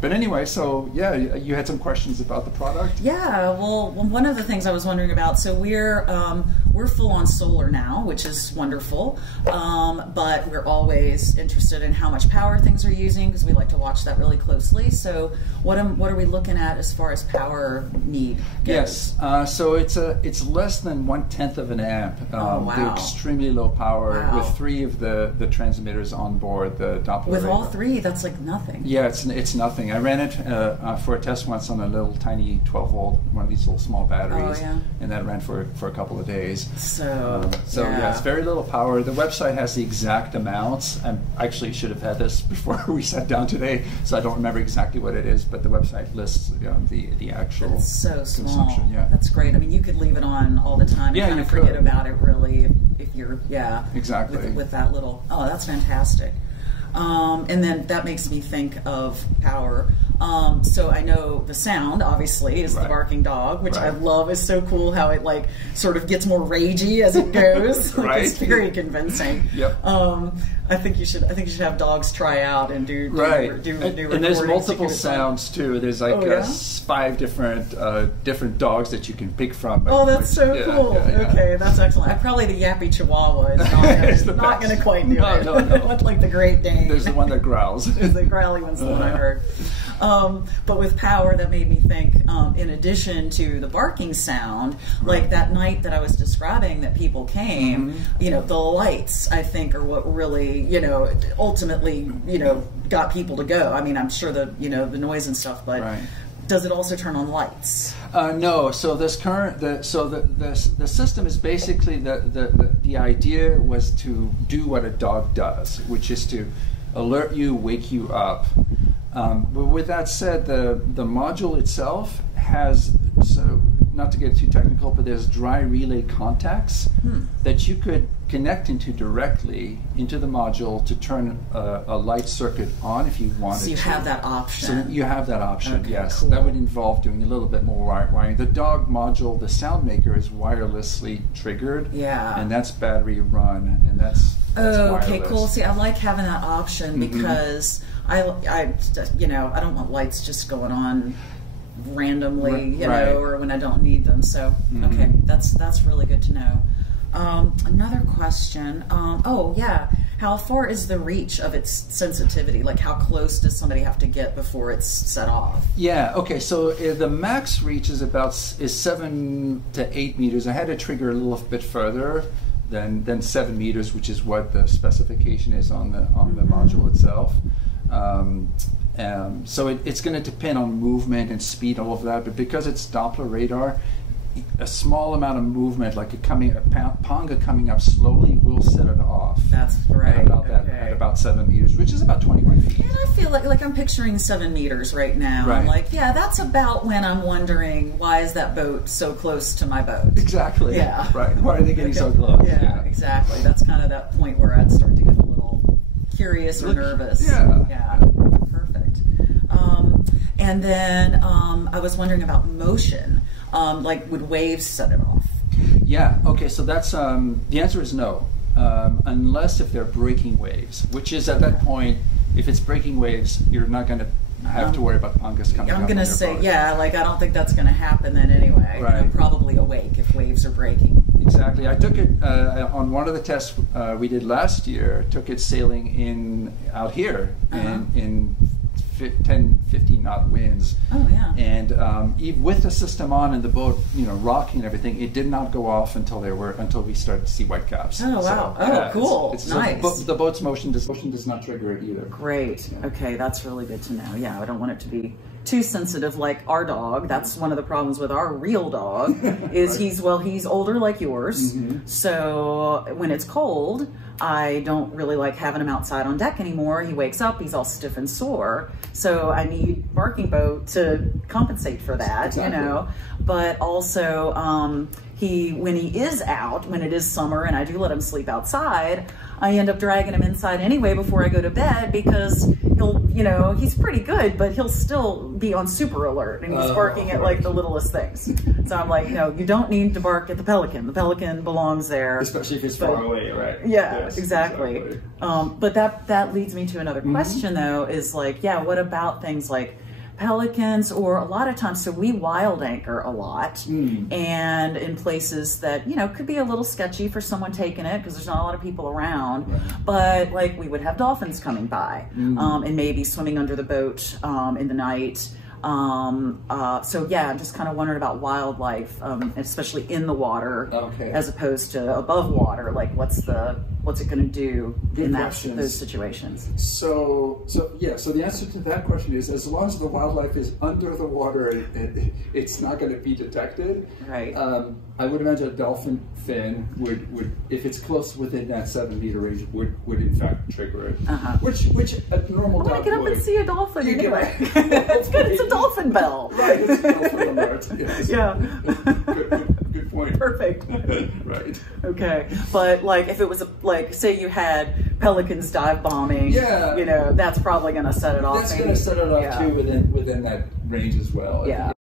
But anyway, so yeah, you had some questions about the product? Yeah, well, one of the things I was wondering about, so we're full on solar now, which is wonderful, but we're always interested in how much power things are using because we like to watch that really closely. So what are we looking at as far as power need goes? Yes, so it's less than 1/10 of an amp. Oh, wow. They're extremely low power. Wow. With 3 of the transmitters on board, the Doppler With radar. all 3, that's like nothing. Yeah, it's nothing. I ran it for a test once on a little tiny 12-volt, one of these little small batteries, and that ran for a couple of days. So yeah, it's very little power. The website has the exact amounts. I actually should have had this before we sat down today, so I don't remember exactly what it is, but the website lists the actual it's so small. consumption. Yeah, that's great. I mean, you could leave it on all the time and kind of forget about it, really, if you're exactly with that little. Oh, that's fantastic. And then that makes me think of power. So I know the sound, obviously, is the barking dog, which I love. Is so cool how it like sort of gets more ragey as it goes. Like, it's very conviing. Yep. I think you should have dogs try out and do and there's multiple sounds too. There's like 5 different dogs that you can pick from. Oh, that's so cool. Yeah. Okay, that's excellent. Probably the yappy Chihuahua is not going to quite do it. No. Like the Great Dane. There's the one that growls. The growly one's the one I heard. But with power, that made me think, in addition to the barking sound, like that night that I was describing that people came, the lights, I think, are what really, ultimately, got people to go. I mean, I'm sure the noise and stuff, but does it also turn on lights? No. So the system is basically the idea was to do what a dog does, which is to alert you, wake you up. But with that said, the module itself has, so not to get too technical, but there's dry relay contacts that you could connect into directly into the module to turn a light circuit on if you wanted to. So you have that option. So you have that option, okay, yes. cool. That would involve doing a little bit more wiring. The dog module, the sound maker, is wirelessly triggered. Yeah. And that's battery run, and that's okay, wireless. Cool. See, I like having that option because I don't want lights just going on randomly, or when I don't need them. So, okay, that's really good to know. Another question. How far is the reach of its sensitivity? Like, how close does somebody have to get before it's set off? Yeah. Okay. So the max reach is 7 to 8 meters. I had to trigger a little bit further than 7 meters, which is what the specification is on the module itself. So it's going to depend on movement and speed, all of that. But because it's Doppler radar, a small amount of movement, like a panga coming up slowly, will set it off. That's right. At about 7 meters, which is about 21 feet. And I feel like I'm picturing 7 meters right now. Right. I'm like, yeah, that's about when I'm wondering, why is that boat so close to my boat? Exactly. Yeah. Right. Why are they getting so close? Yeah, exactly. That's kind of that point where I'd start to get a little curious or nervous. Yeah. Yeah. Perfect. And then I was wondering about motion. Like, would waves set it off? Yeah. Okay. So that's the answer is no, unless if they're breaking waves, which is at that point, if it's breaking waves, you're not going to have to worry about pangas coming. I'm going to say, I don't think that's going to happen then anyway. Right. I'm probably awake if waves are breaking. Exactly. I took it on one of the tests we did last year. Took it sailing out here in 10, 15 knot winds. Oh yeah. And even with the system on and the boat, rocking and everything, it did not go off until we started to see whitecaps. Oh wow. So, cool. Nice. So the boat's motion does not trigger it either. Great. Yeah. Okay, that's really good to know. Yeah, I don't want it to be too sensitive like our dog. That's one of the problems with our real dog is he's older like yours. So when it's cold, I don't really like having him outside on deck anymore. He wakes up, he's all stiff and sore. So I need BarkingBoat to compensate for that, exactly. But also when he is out, when it is summer and I do let him sleep outside, I end up dragging him inside anyway before I go to bed, because he'll, you know, he's pretty good, but he'll still be on super alert, and he's barking at like the littlest things. So I'm like, no, you don't need to bark at the pelican. The pelican belongs there. Especially if it's far away, right? Yeah, Yes, exactly. But that leads me to another question though, is like, yeah, what about things like pelicans, or a lot of times, so we wild anchor a lot, and in places that, you know, could be a little sketchy for someone taking it because there's not a lot of people around, but like we would have dolphins coming by, and maybe swimming under the boat in the night. So yeah, I'm just kind of wondering about wildlife, especially in the water, as opposed to above water. Like, what's it going to do in those situations? So the answer to that question is, as long as the wildlife is under the water, it's not going to be detected. Right. I would imagine a dolphin fin would, if it's close within that 7-meter range, would in fact trigger it. Which a normal dog would. I want to get up and see a dolphin anyway. It's good. It's a dolphin bell. Right. It's a dolphin alert. Yes. Yeah. Good point. Perfect. Right. Okay. But like, if it was like, say you had pelicans dive bombing, you know, that's probably going to set it off. That's going to set it off too within that range as well. Yeah.